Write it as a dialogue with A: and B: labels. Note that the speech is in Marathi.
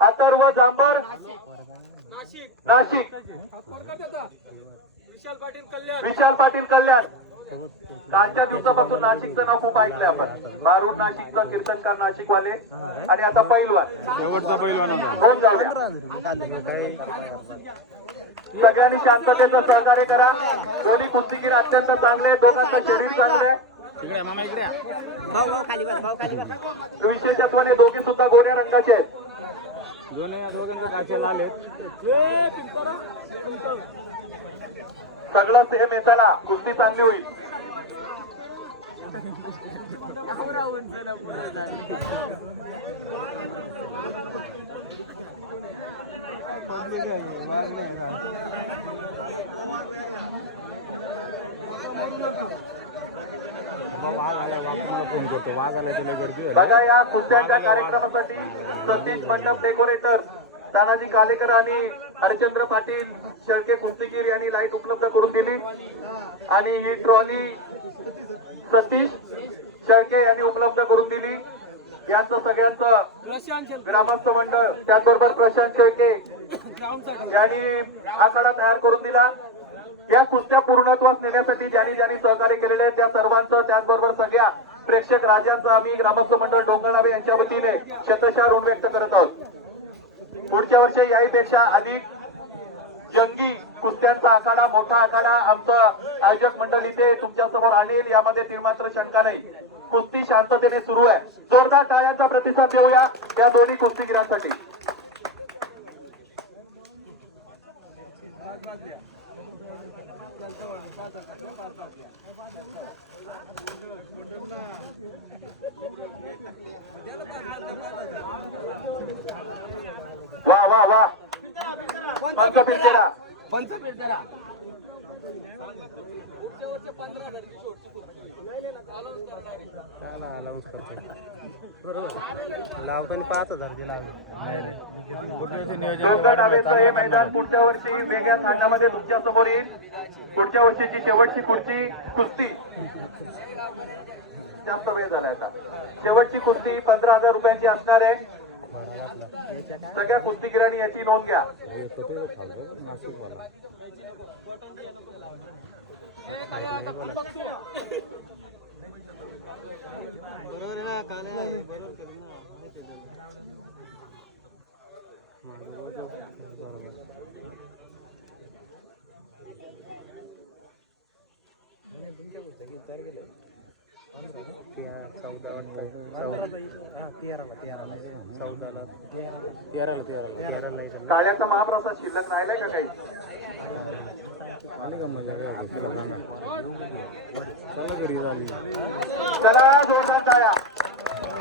A: अथर्व
B: जांभर
A: नाशिक.
B: नाशिक.
A: विशाल पाटील कल्याण.
B: विशाल पाटील कल्याण. कालच्या दिवसापासून नाशिकचं नाव खूप ऐकलंय आपण. बारूड नाशिकचं कीर्तनकार नाशिकवाले आणि आता पैलवान.
C: शेवटचा
B: होऊन जाऊ द्या. सगळ्यांनी शांततेचं सहकार्य करा. दोन्ही कुस्तीगीर अत्यंत चांगले दोघांचं शरीर चांगलं आहे.
C: इकडे आहे, मामा इकडे. आहे.
B: विशेषत्वाने दोघे सुद्धा गोऱ्या रंगाचे आहेत.
C: दोन्ही दोघांचे काचे लाल आहेत.
B: सगळं सेम येताना कुस्ती चांगली होईल.
C: वाघ आला वाघ तुम्हाला फोन करतो. वाघ आला त्याला गर्दी झाली.
B: बघा या कुस्त्याच्या कार्यक्रमासाठी सतीश मंडप डेकोरेटर तानाजी कालेकर आणि हरिचंद्र पाटील शेळके कुस्तीगीर यांनी लाइट उपलब्ध करून दिली. आणि ही ट्रॉली सतीश शेळके यांनी उपलब्ध करून दिली. यांचं सगळ्यांचं ग्रामस्थ मंडळ त्याचबरोबर प्रशांत शेळके यांनी आखाडा तयार करून दिला. या कुस्त्या पूर्णत्वास नेण्यासाठी ज्यांनी ज्यांनी सहकार्य केलेले आहे त्या सर्वांचं त्याचबरोबर सगळ्या प्रेक्षक राजांचं आम्ही ग्रामस्थ मंडळ डोंगरनावे यांच्या वतीने शतशः ऋण व्यक्त करत आहोत. पुढच्या वर्षी याहीपेक्षा अधिक जंगी कुस्त्यांचा आखाडा मोठा आखाडा आमचं आयोजक मंडळ इथे तुमच्यासमोर आणेल यामध्ये तीळमात्र शंका नाही. कुस्ती शांततेने सुरू आहे. जोरदार टाळ्यांचा प्रतिसाद देऊया या दोन्ही कुस्तीगिरांसाठी. डोंगर डावेचं हे मैदान पुढच्या वर्षी वेगळ्या थाटामध्ये तुमच्यासमोर येईल. पुढच्या वर्षीची शेवटची खुर्ची कुस्ती. जास्त वेळ झाला आता. शेवटची कुस्ती पंधरा हजार रुपयांची असणार आहे. सगळ्या कुस्तीगिरांनी याची नोंद घ्या.
D: बरोबर आहे ना काल बरोबर केलं ना. माहिती आहे त्याला. बरोबर तेरा चौदा वाटतं. चौदा. तेराला तेराला. चौदाला
C: तेराला तेराला
D: तेराला येतं ना.
B: काळ्याचा महाप्रसाद शिल्लक राहिलाय का काही?
C: आली का मजा? काय तिला जाणार. चला घरी झाली
B: चला जोरदार टाळ्या.